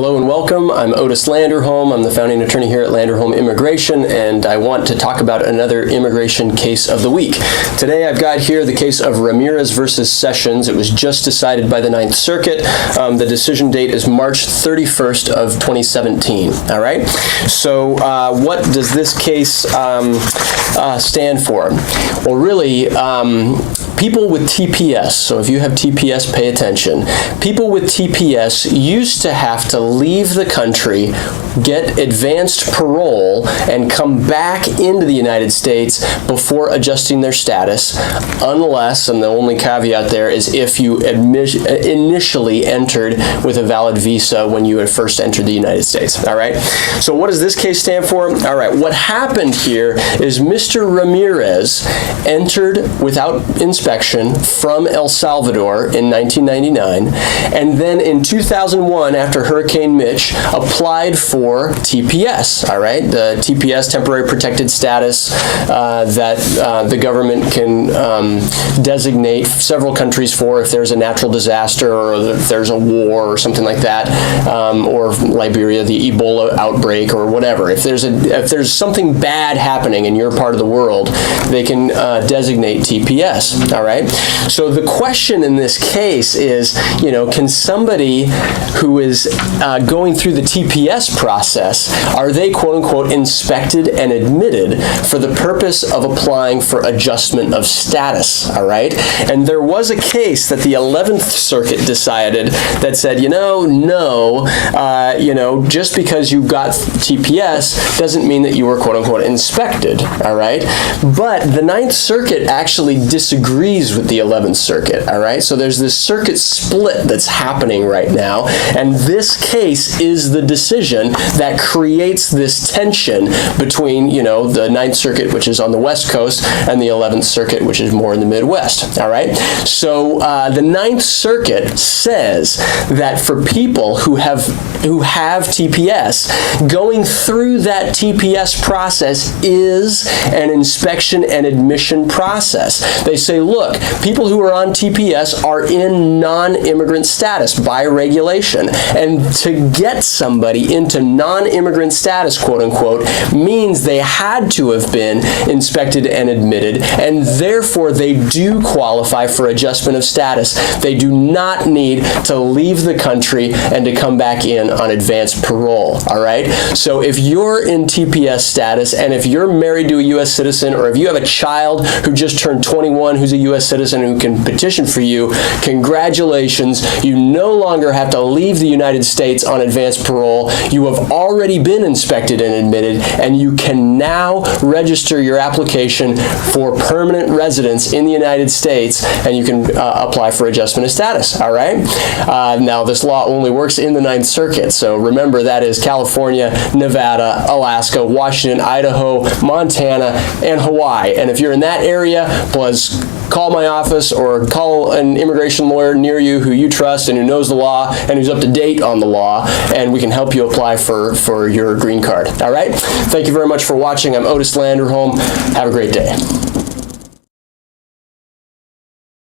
Hello and welcome. I'm Otis Landerholm. I'm the founding attorney here at Landerholm Immigration, and I want to talk about another immigration case of the week. Today I've got here the case of Ramirez versus Sessions. It was just decided by the Ninth Circuit. The decision date is March 31st of 2017. All right? So what does this case stand for? Well, really, people with TPS, so if you have TPS, pay attention. People with TPS used to have to leave the country, get advanced parole, and come back into the United States before adjusting their status, unless, and the only caveat there is if you initially entered with a valid visa when you had first entered the United States. All right? So what does this case stand for? All right, what happened here is Mr. Ramirez entered without inspection from El Salvador in 1999, and then in 2001, after Hurricane Mitch, applied for TPS, all right? The TPS, temporary protected status, that the government can designate several countries for if there's a natural disaster or if there's a war or something like that, or Liberia, the Ebola outbreak or whatever. If there's something bad happening in your part of the world, they can designate TPS, all right? So the question in this case is, can somebody who is going through the TPS process, are they quote-unquote inspected and admitted for the purpose of applying for adjustment of status, all right? And there was a case that the 11th Circuit decided that said, no, just because you got TPS doesn't mean that you were quote-unquote inspected, all right? But the 9th Circuit actually disagrees with the 11th Circuit, all right? So there's this circuit split that's happening right now, and this case is the decision that creates this tension between, the 9th Circuit, which is on the West Coast, and the 11th Circuit, which is more in the Midwest, all right? So the 9th Circuit says that for people who have TPS, going through that TPS process is an inspection and admission process. They say, look, people who are on TPS are in non-immigrant status by regulation, and to get somebody into non-immigrant status, quote unquote, means they had to have been inspected and admitted, and therefore they do qualify for adjustment of status. They do not need to leave the country and to come back in on advanced parole, all right? So if you're in TPS status, and if you're married to a U.S. citizen, or if you have a child who just turned 21 who's a U.S. citizen who can petition for you, congratulations, you no longer have to leave the United States on advanced parole. You have already been inspected and admitted, and you can now register your application for permanent residence in the United States, and you can apply for adjustment of status, all right? Now, this law only works in the 9th Circuit, so remember that is California, Nevada, Alaska, Washington, Idaho, Montana, and Hawaii. And if you're in that area, please call my office or call an immigration lawyer near you who you trust and who knows the law and who's up to date on the law, and we can help you apply for your green card. All right? Thank you very much for watching. I'm Otis Landerholm. Have a great day.